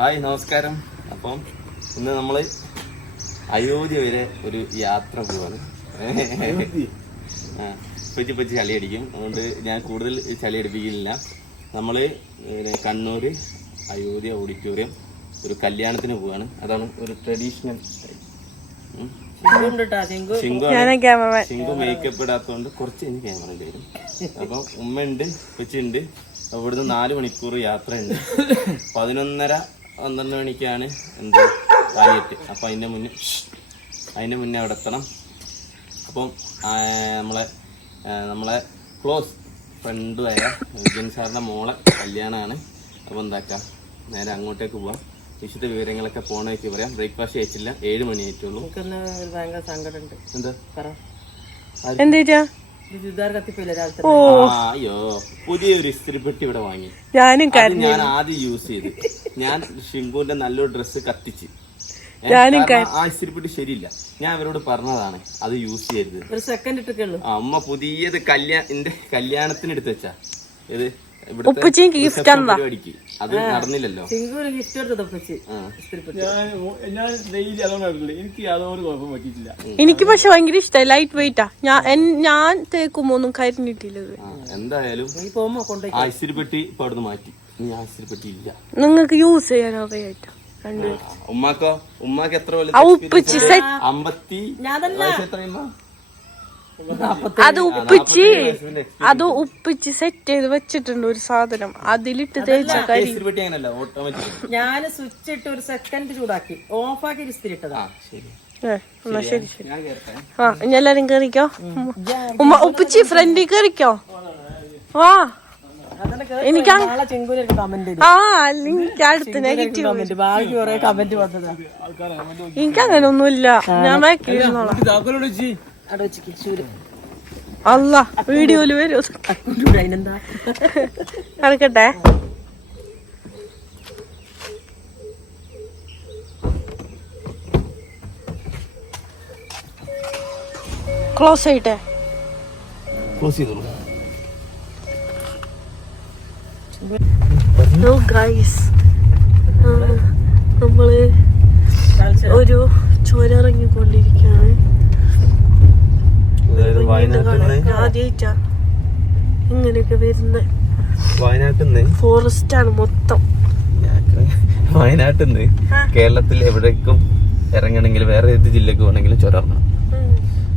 Hi നമസ്കാരം. അപ്പം ഇന്ന് നമ്മൾ അയോധ്യ വരെ ഒരു യാത്ര പോവാണ്. പറ്റി ചളി അടിക്കും, അതുകൊണ്ട് ഞാൻ കൂടുതൽ ചളി അടിപ്പിക്കുന്നില്ല. നമ്മൾ കണ്ണൂർ അയോധ്യ ഓഡിറ്റോറിയം ഒരു കല്യാണത്തിന് പോവാണ്. അതാണ് ഒരു ട്രഡീഷണൽ ശിങ്കു മേക്കപ്പ് ഇടാത്തതുകൊണ്ട് കുറച്ച് കഴിഞ്ഞ് ക്യാമറ വരും. അപ്പം ഉമ്മയുണ്ട്, കൊച്ചുണ്ട്. ഇവിടുന്ന് 4 മണിക്കൂർ യാത്ര ഉണ്ട്. 11:30-12 മണിക്കാണ് എന്ത് കാലിയറ്റ്. അപ്പം അതിൻ്റെ മുന്നേ അവിടെ എത്തണം. അപ്പം നമ്മളെ ക്ലോസ് ഫ്രണ്ടുമായ വിജയൻ സാറിൻ്റെ മോളെ കല്യാണമാണ്. അപ്പോൾ എന്താക്കാം, നേരെ അങ്ങോട്ടേക്ക് പോവാം. വിശുദ്ധ വിവരങ്ങളൊക്കെ പോണ വെച്ച് പറയാം. ബ്രേക്ക്ഫാസ്റ്റ് കഴിച്ചില്ല, 7 മണി ആയിട്ടുള്ളൂ. ഭയങ്കര സങ്കടമുണ്ട്. എന്താ അയ്യോ, പുതിയൊരു ഇസ്തിരിപ്പെട്ടി ഇവിടെ വാങ്ങി. ഞാൻ ആദ്യം യൂസ് ചെയ്ത് ഞാൻ ഷിങ്കുവിന്റെ നല്ലൊരു ഡ്രസ്സ് കത്തിച്ച്. ആ ഇസ്തിരിപ്പെട്ടി ശരിയില്ല. ഞാൻ അവരോട് പറഞ്ഞതാണ് അത് യൂസ് ചെയ്യരുത്. ഒരു സെക്കൻഡ് ഇട്ടൊക്കെയുള്ളൂ. അമ്മ പുതിയത് എന്റെ കല്യാണത്തിന് എടുത്ത് വെച്ചാ ഇത് പരിപാടിക്ക് അത് നടന്നില്ലല്ലോ. എനിക്ക് പക്ഷെ ഭയങ്കര ഇഷ്ടമായി. ലൈറ്റ് വെയിറ്റാ. ഞാൻ തേക്കുമ്പോ ഒന്നും കരിഞ്ഞിട്ടില്ല. എന്തായാലും ആ ഇസ്തിരിപ്പെട്ടി ഇപ്പൊ അവിടുന്ന് മാറ്റി. ആ ഇസ്തിരിപ്പെട്ടി ഇല്ല. നിങ്ങൾക്ക് യൂസ് ചെയ്യാൻ അറിയാട്ടോ. ഉമ്മാക്ക് എത്ര പോലെ അത് ഉപ്പിച്ച് സെറ്റ് ചെയ്ത് വെച്ചിട്ടുണ്ട് ഒരു സാധനം. അതിലിട്ട് തേച്ച കരി. ഞാൻ സ്വിച്ച് ഇട്ട് ഒരു സെക്കൻഡ് ചൂടാക്കി ഓഫാക്കി ഇസ്തിരി ഇട്ടതാ. എന്നാ ശരി. ആ ഇനി എല്ലാരും കേറിക്കോ. ഉമ്മ ഉപ്പിച്ച് ഫ്രണ്ടിൽ കേറിക്കോ. വാ. എനിക്ക് അടുത്ത് നെഗറ്റീവ്. എനിക്ക് അങ്ങനെ ഒന്നുമില്ല. ഞാൻ ബാക്കി അല്ല വീഡിയോയില് വരും. നടക്കട്ടെ. ക്ലോസ് ചെയ്യട്ടെ. നമ്മള് ഒരു ചുരം ഇറങ്ങിക്കൊണ്ടിരിക്കുകയാണ്. ആദ്യമായിട്ടാ ഇങ്ങനെയൊക്കെ വരുന്നത്. ഫോറസ്റ്റ് ആണ് മൊത്തം. വയനാട്ടിൽ നിന്ന് കേരളത്തിൽ എവിടേക്കും ഇറങ്ങണമെങ്കിൽ വേറെ ഏത് ജില്ലക്ക് വേണമെങ്കിലും ചുരം ഇറങ്ങണം.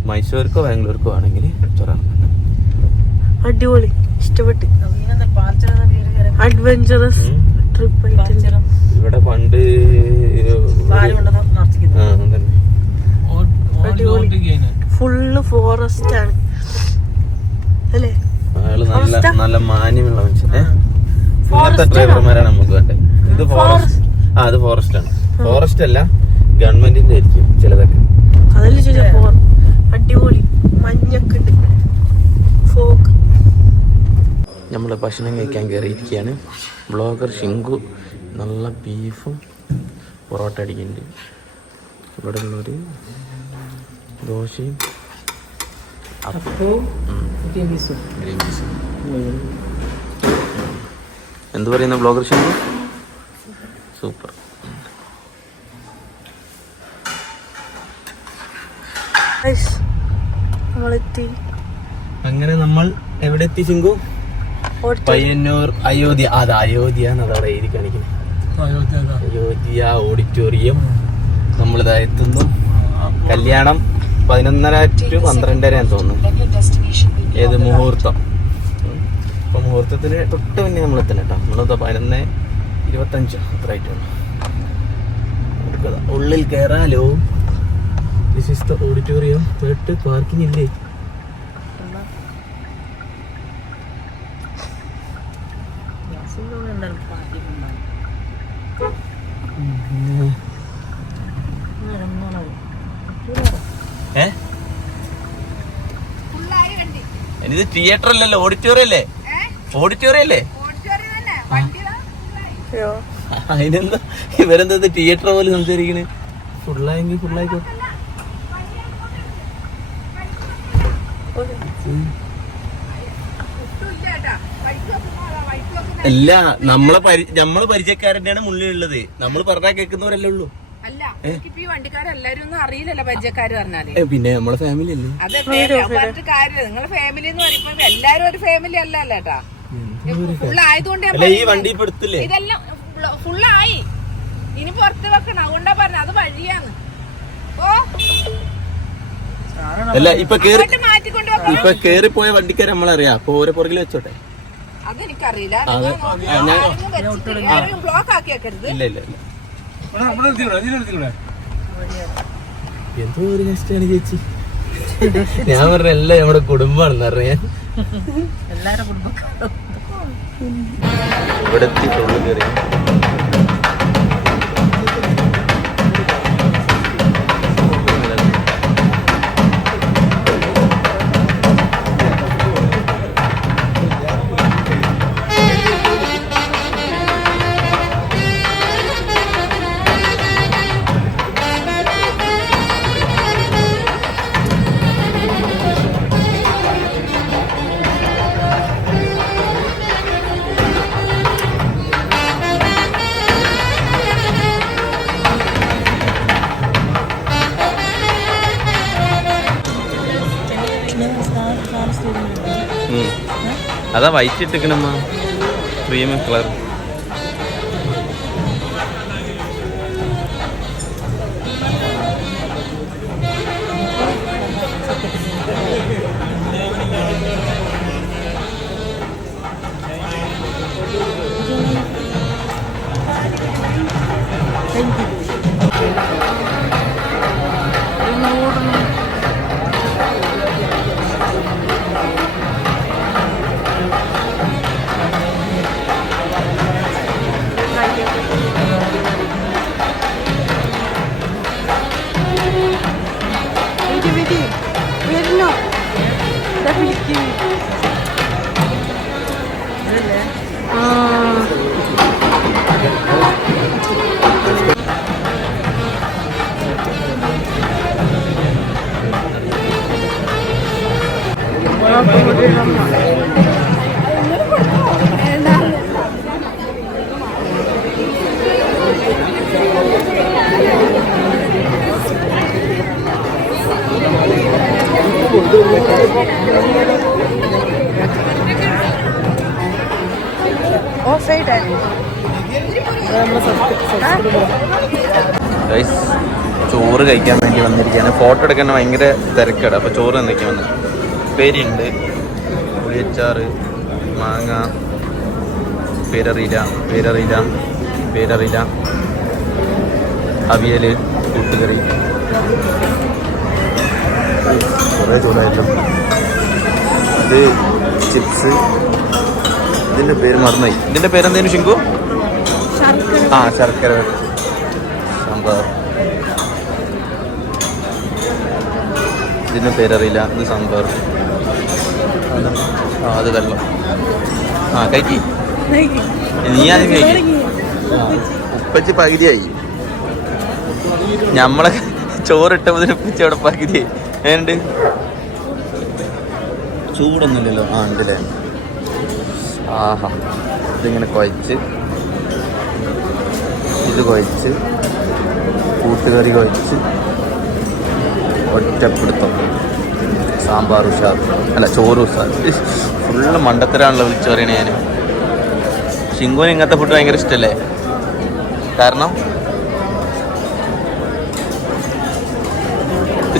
മൈസൂർക്കോ ബാംഗ്ലൂർക്കോ ആണെങ്കിൽ ചുരം ഇറങ്ങണം. അടിപൊളി, ഇഷ്ടപ്പെട്ട്. Adventurous trip. ഇവിടെ പണ്ട് ഫുള്ള് ഫോറസ്റ്റ് ആണ് അല്ലേ? നല്ല മാന്യമുള്ള മനുഷ്യനെ. ഇങ്ങനത്തെ ഡ്രൈവർമാരാണ് നമുക്ക് വേണ്ടത്. ഇത് ഫോറസ്റ്റ്. അത് ഫോറസ്റ്റ് ആണ്. ഫോറസ്റ്റ് അല്ല, ഗവൺമെന്റിന്റെ ആയിരിക്കും ചിലതൊക്കെ. അടിപൊളി മഞ്ഞൊക്കെ ഉണ്ട്. ഫോഗ്. നമ്മള് ഭക്ഷണം കഴിക്കാൻ കയറിയിരിക്കുകയാണ്. ബ്ലോഗർ ഷിങ്കു നല്ല ബീഫും പൊറോട്ട അടിക്കുന്നുണ്ട്. ഇവിടെ നിന്നൊരു ദോശയും എന്ത് പറയുന്ന ബ്ലോഗർ ഷിങ്കു? സൂപ്പർ. അങ്ങനെ നമ്മൾ എവിടെ എത്തി ഷിങ്കു? പയ്യന്നൂർ അയോധ്യ. അത് അയോധ്യ എന്നതാണ് എഴുതി കാണിക്കുന്നത്. അയോധ്യ ഓഡിറ്റോറിയം നമ്മളിതാ എത്തുന്നു. കല്യാണം 11:30 to 12:30 തോന്നുന്നു. ഏത് മുഹൂർത്തം? അപ്പൊ മുഹൂർത്തത്തിന് തൊട്ട് മുന്നേ നമ്മൾ എത്തണം കേട്ടോ. നമ്മളിതാ 11:25 അത്ര ആയിട്ടാണ്. ഉള്ളിൽ കയറാലോ. This is the auditorium. വീട്ട് പാർക്കിംഗ് ഇല്ലേ? ഇത് തിയേറ്റർ അല്ലല്ലോ, ഓഡിറ്റോറിയം അല്ലേ? ഓഡിറ്റോറിയം അല്ലേ? അതിനെന്താ ഇവരെന്താ തിയേറ്റർ പോലെ സംസാരിക്കണേ? ഫുള്ളായെങ്കിൽ ഫുള്ളായിക്കോ. അല്ല, നമ്മളെ പരിചയക്കാരൻ്റെയാണ് മുന്നിലുള്ളത്. നമ്മൾ പറഞ്ഞാൽ കേൾക്കുന്നവരല്ലേ ഉള്ളൂ. അല്ല എനിക്കിപ്പോ ഈ വണ്ടിക്കാരെല്ലാരും ഒന്നും അറിയില്ലല്ലോ പരിചയക്കാര് പറഞ്ഞാല്. പിന്നെ നമ്മളെ ഫാമിലി അല്ലേ? അതെ, പറഞ്ഞിട്ട് കാര്യമില്ല. നിങ്ങളെ ഫാമിലി എന്ന് പറയുമ്പോ എല്ലാരും ഒരു ഫാമിലി അല്ലല്ലോ ചേട്ടാ. ഫുള്ളായതുകൊണ്ട് ഈ വണ്ടി ഇപ്പൊ എടുത്തില്ലേ? ഇതെല്ലാം ഫുള്ളായി, ഇനി പുറത്ത് വെക്കണം. അതുകൊണ്ടാ പറഞ്ഞ അത് വഴിയാന്ന്. അല്ല, ഇപ്പൊ മാറ്റിക്കൊണ്ട് കേറിപ്പോയ വണ്ടിക്കാരെ നമ്മളറിയാം. അപ്പൊ ഓരോ പുറകിൽ വെച്ചോട്ടെ. അതെനിക്കറിയില്ല. ബ്ലോക്ക് ആക്കി വെക്കരുത്. ഇല്ല ഇല്ല ഇല്ല, എന്തോ ഒരു കഷ്ടാണ് ചേച്ചി. ഞാൻ പറഞ്ഞ എല്ലാം നമ്മുടെ കുടുംബമാണെന്ന് അറിയാൻ. എല്ലാരും കുടുംബക്കാരും ഇവിടെ എത്തിയിട്ടുള്ളു കയറി. അതാ വൈറ്റ് ഇട്ടിക്കണമ്മ, ക്രീം കളർ. ചോറ് കഴിക്കാൻ വേണ്ടി വന്നിരിക്കുകയാണ്. ഫോട്ടോ എടുക്കാൻ ഭയങ്കര തിരക്കാണ്. അപ്പോൾ ചോറ് തന്നേക്ക് വന്നത്. ഉപ്പേരിയുണ്ട്, പുളിയച്ചാറ്, മാങ്ങ, പേരറിയില, അവിയൽ, കൂട്ടുകറി, കുറേ ചോറായിട്ടും. ഇത് ചിപ്സ്. ഇതിൻ്റെ പേര് മറന്നായി. ഇതിൻ്റെ പേരെന്തേലും ഷിങ്കു? ആ, ശർക്കര വെച്ച് സാമ്പാർ. ഇതിന് പേരറിയില്ല. ഇത് സാമ്പാർ. ആ, അത് വെള്ളം. ആ, കഴിക്കി. നീ ആദ്യം കഴിക്കും. ഉപ്പച്ചി പകുതിയായി. ഞമ്മളെ ചോറിട്ടതിന് ഉപ്പച്ചി അവിടെ പകുതിയായി. ഏണ്ട് ചൂടൊന്നുമില്ലല്ലോ? ആ, ഉണ്ടല്ലേ. ആഹാ, ഇതിങ്ങനെ കുഴച്ച്, ഇത് കുഴച്ച്, കൂട്ടുകറി കുഴച്ച്, ഒറ്റപ്പിടുത്തം. സാമ്പാർ ഉഷാർ, അല്ല ചോറ് ഉഷാർ. ഫുള്ള് മണ്ടത്തരാണല്ലോ വിളിച്ചു പറയണേ ഞാൻ. ഷിങ്കുവിന് ഇങ്ങനത്തെ ഫുഡ് ഭയങ്കര ഇഷ്ടമല്ലേ? കാരണം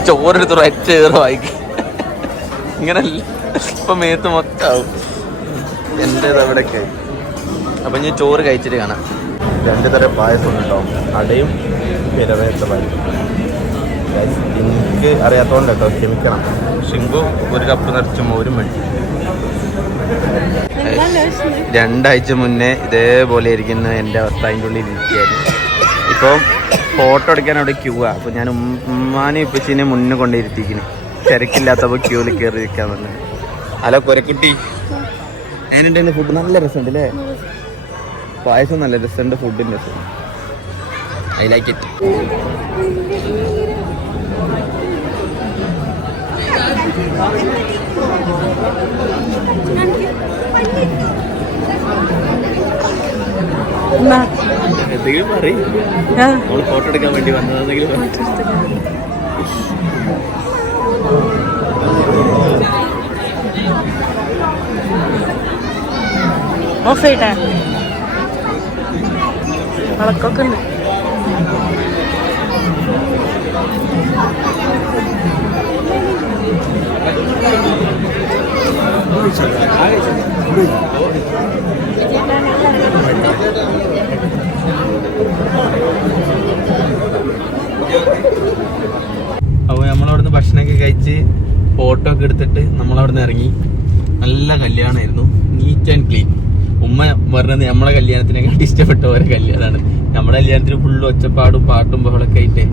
ചോറെടുത്ത് ഒറ്റ ഏറ് വായിക്കും. ഇങ്ങനല്ല, ഇപ്പം മേത്ത് മൊത്തമാവും. എൻ്റേത് അവിടെയൊക്കെ. അപ്പം ഞാൻ ചോറ് കഴിച്ചിട്ട് കാണാം. 2 തരം പായസം ഉണ്ടാവും, അടയും പിരവേത്ത പായസം. എനിക്ക് അറിയാത്തതുകൊണ്ട് കേട്ടോ, ക്ഷമിക്കണം. ഷിങ്കു 1 കപ്പ് നിറച്ച് മോരും മേടിച്ചു. 2 ആഴ്ച മുന്നേ ഇതേപോലെ ഇരിക്കുന്ന എൻ്റെ അവസ്ഥ അതിൻ്റെ ഉള്ളിൽ ഇരിക്കുകയായിരുന്നു. ഇപ്പം ഫോട്ടോ എടുക്കാൻ അവിടെ ക്യൂ ആണ്. അപ്പോൾ ഞാൻ ഉമ്മാനെ ഇപ്പച്ചിനെ മുന്നേ കൊണ്ടിരുത്തിക്കുന്നു. തിരക്കില്ലാത്തപ്പോൾ ക്യൂവിൽ കയറി ഇരിക്കാൻ പറഞ്ഞു. ഹലോ കൊരക്കുട്ടി, ഞാനുണ്ടായിരുന്ന ഫുഡ് നല്ല രസമുണ്ട് അല്ലേ? പായസം നല്ല രസമുണ്ട്, ഫുഡിൻ്റെ രസം. I like it. എന്തെങ്കിലും പറയും. നമ്മള് ഫോട്ടോ എടുക്കാൻ വേണ്ടി വന്നതെന്തെങ്കിലും ഓഫ് ചെയ്യട്ടെ? വളക്കൊക്കെ ഉണ്ട്. അപ്പോൾ നമ്മളവിടുന്ന് ഭക്ഷണമൊക്കെ കഴിച്ച് ഫോട്ടോ ഒക്കെ എടുത്തിട്ട് നമ്മളവിടുന്ന് ഇറങ്ങി. നല്ല കല്യാണമായിരുന്നു, നീറ്റ് ആൻഡ് ക്ലീൻ. ഉമ്മ പറഞ്ഞത് നമ്മളെ കല്യാണത്തിനെക്കാട്ടി ഇഷ്ടപ്പെട്ട ഓരോ കല്യാണമാണ്. നമ്മുടെ കല്യാണത്തിന് ഫുള്ള് ഒച്ചപ്പാടും പാട്ടും ബഹളൊക്കെ ആയിട്ട്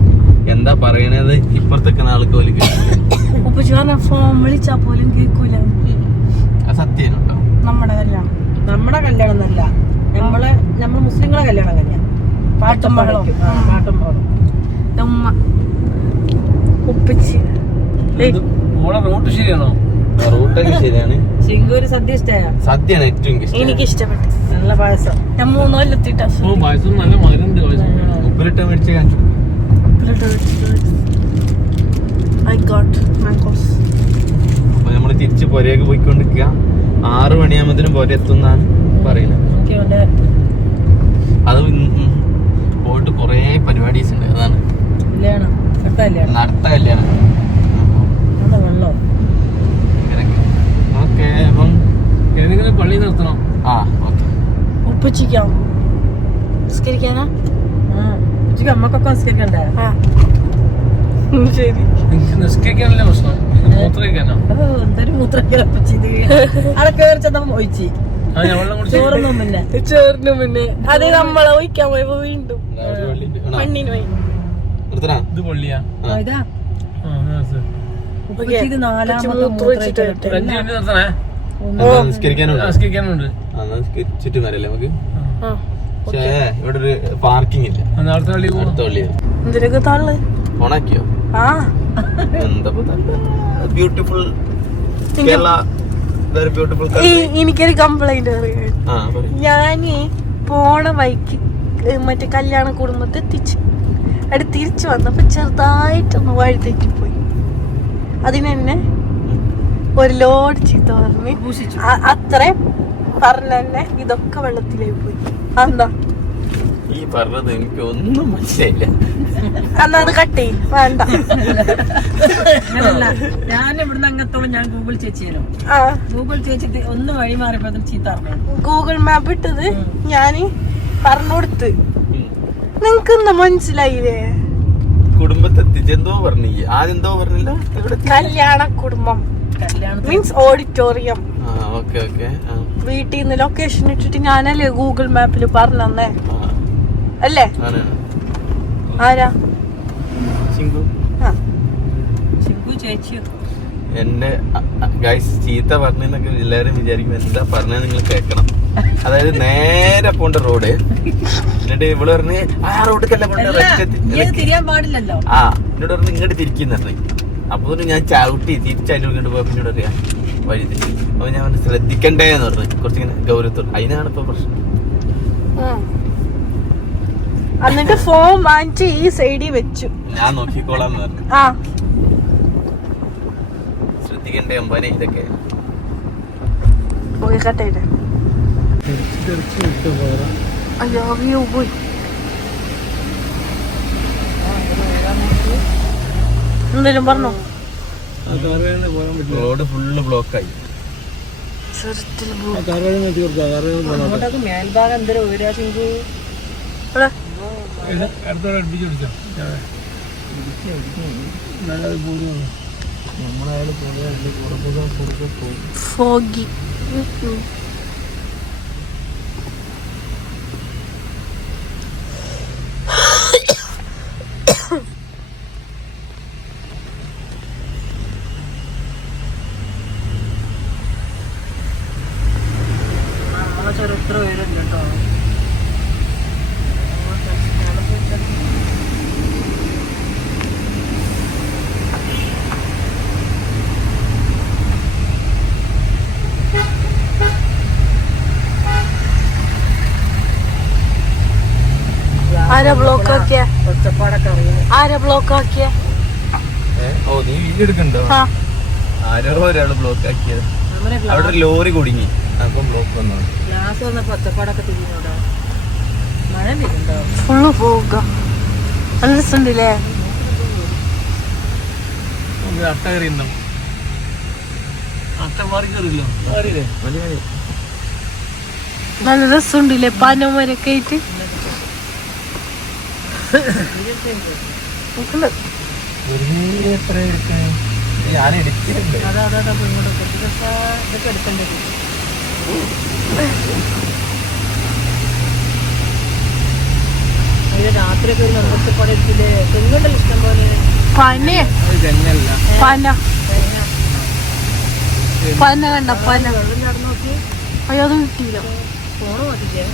എന്താ പറയണത് ഇപ്പുറത്തൊക്കെ നാൾക്ക് പോലും കേൾക്കില്ല. ഫോൺ വിളിച്ചാ പോലും കേൾക്കൂല. സത്യം കേട്ടോ. നമ്മുടെ കല്യാണം എന്നല്ല, നമ്മള് മുസ്ലിങ്ങളെ കല്യാണം കഴിഞ്ഞാൽ പാട്ടും ബഹളവും ഉമ്മ ഉപ്പച്ചി. റൂട്ട് ശരിയാണോ? റൂട്ടൊക്കെ ശരിയാണ്. ശിങ്കൂര് സദ്യ ഇഷ്ടമായ? സദ്യയാണ് ഏറ്റവും എനിക്ക് ഇഷ്ടപ്പെട്ടു. നല്ല പായസം. ഞാൻ 3 കൊല്ലത്തിട്ടാ പായസം നല്ല മധുരണ്ട്. ഉപ്പിലിട്ട് മേടിച്ച് കാണിച്ചു. അപ്പൊ നമ്മള് തിരിച്ച് പൊരയൊക്കെ പോയിക്കൊണ്ടിരിക്കുക. 6 മണിയാകുമ്പത്തിനും പൊര എത്തുന്നാണ് പറയുന്നത്. അത് പോയിട്ട് കൊറേ പരിപാടീസ് ഉണ്ട്. അതാണ് നടത്ത കല്യാണം. ഓക്കെ, അപ്പം ഏതെങ്കിലും പള്ളി നിർത്തണം. ഉപ്പച്ചിക്കാ നിസ്കരിക്കാനാ? അമ്മക്കൊക്കെ നിസ്കരിക്കണ്ടേ? ശരി, നിസ്കരിക്കാനല്ലേ പ്രശ്നം, മൂത്രയിക്കാനോ? എന്തൊരു മൂത്രക്കല അവിടെ കേറി ചെന്ന ഒഴിച്ച് ചോറിനും മുന്നേ അത് നമ്മളെ ഒഴിക്കാൻ പോയപ്പോ വീണ്ടും മണ്ണിന് പോയി. ഇത് പള്ളിയാ? നിസ്കരിക്കാനുണ്ട്. ചുറ്റും വരല്ലേ നമുക്ക്. പക്ഷേ ഇവിടെ ഒരു പാർക്കിംഗ് ഇല്ല. അടുത്ത പള്ളി ഓണാക്കിയോ? എന്താ ബ്യൂട്ടിഫുൾ കേരള. എനിക്കൊരു കംപ്ലൈന്റ് ഞാന് പോണ വൈക്ക് മറ്റേ കല്യാണ കുടുംബത്തെ തിരിച്ചു വന്നപ്പോ ചെറുതായിട്ടൊന്ന് വഴി തെറ്റിപ്പോയി. അതിനെന്നെ ഒരു ലോഡ് ചീത്ത പറഞ്ഞ് അത്ര പറഞ്ഞെന്നെ ഇതൊക്കെ വെള്ളത്തിലേക്ക് പോയി. എന്താ ഈ പറഞ്ഞത്? എനിക്ക് ഒന്നും മനസ്സിലായില്ല. എന്നാ അത് കട്ടി വേണ്ട. ഞാൻ ഇവിടുന്ന് അങ്ങത്തോളം ഞാൻ ഗൂഗിൾ ചേച്ചി തരും. ഗൂഗിൾ ചേച്ചി ഒന്ന് വഴി മാറിയപ്പോ ചീത്ത ഗൂഗിൾ മാപ്പ് ഇട്ടത് ഞാന് പറഞ്ഞു കൊടുത്ത്. നിങ്ങക്കെന്താ മനസ്സിലായില്ലേ? കുടുംബത്തെത്തിച്ചെന്തോ പറഞ്ഞില്ല. ആദ്യം പറഞ്ഞില്ല. കല്യാണ കുടുംബം മീൻസ് ഓഡിറ്റോറിയം. വീട്ടിൽ നിന്ന് ലൊക്കേഷൻ ഇട്ടിട്ട് ഞാനല്ലേ ഗൂഗിൾ മാപ്പിൽ പറഞ്ഞേ അല്ലേ? ആരാ? ചേച്ചി. എന്റെ ഗൈസ് ചീത്ത പറഞ്ഞെന്നൊക്കെ എല്ലാരും വിചാരിക്കും. എന്താ പറഞ്ഞത് നിങ്ങൾ കേൾക്കണം. അതായത് നേരെ പോണ്ട റോഡ്. എന്നിട്ട് ഇവിടെ പറഞ്ഞ് ആ റോഡിക്കല്ല തിരിയാൻ പാടില്ലല്ലോ. എന്നോട് പറഞ്ഞ് ഇങ്ങോട്ട് തിരിക്കുന്ന പറഞ്ഞു. അപ്പൊ ഞാൻ ചവിട്ടി തിരിച്ചതിൽ ഇങ്ങോട്ട് പോയപ്പോ എന്നോട് അറിയാം വഴി തിരിച്ചു. അപ്പൊ ഞാൻ പറഞ്ഞു ശ്രദ്ധിക്കണ്ടേന്ന് പറഞ്ഞു. കുറച്ചിങ്ങനെ ഗൗരവത്തോട്. അതിനാണ് ഇപ്പൊ പ്രശ്നം. എന്നിട്ട് ഫോൺ വാങ്ങിച്ച് ഈ സൈഡിൽ വെച്ചു. ഞാൻ നോക്കിക്കോളാന്ന് പറഞ്ഞു. ശ്രദ്ധിക്കണ്ടേ അമ്പാനെ ഇതൊക്കെ. കട്ടയില്ലേ? അയ്യോ വ്യൂ പോയി. എന്തേലും പറഞ്ഞോ? റോഡ് ഫുള്ള് ബ്ലോക്കായി. മേൽഭാഗം എന്തോ ഊരാശിങ്കു ഫോഗി. എത്ര പേരുണ്ട് കേട്ടോ. ആരാ ബ്ലോക്ക് ആക്കിയ? ഒച്ചപ്പാടൊക്കെ അറിയുന്നത്. ആരാ ബ്ലോക്ക് ആക്കിയ? ഓ നീ വീഡിയോ എടുക്കണ്ടോ? ആരോ ഒരാള് ബ്ലോക്ക് ആക്കിയത്. നമ്മുടെ അവിടെ ഒരു ലോറി കുടുങ്ങി, അപ്പൊ ബ്ലോക്ക് വന്നു. ഗ്ലാസ് വന്നപ്പോ ഒച്ചപ്പാടൊക്കെ തിരിഞ്ഞോടാ. മഴ വരുന്നുണ്ടോ? ഫുള്ള് പോവുക. നല്ല രസമുണ്ടല്ലേ? അട്ട കയറിയുണ്ടോ? അട്ട മാറി കയറില്ലോ? മാറിയില്ലേ? നല്ല രസമുണ്ടല്ലേ പനമരൊക്കെ ആയിട്ട്? ഞാൻ എടുക്കുന്നുണ്ട്. അതാ ഇങ്ങോട്ട് ഇതൊക്കെ എടുക്കേണ്ടത്. രാത്രിയൊക്കെ ഒരു ഒച്ചപ്പാട് എടുത്തില്ലേ? തെങ്ങുണ്ടല്ലോ ഇഷ്ടം പോലെ. പന തെങ്ങല്ല, പന പന കണ്ട പന. വെള്ളം ചാടുന്ന നോക്കി അയ്യോ അത് കിട്ടിയില്ല. ഫോണ് മതില്ലേ?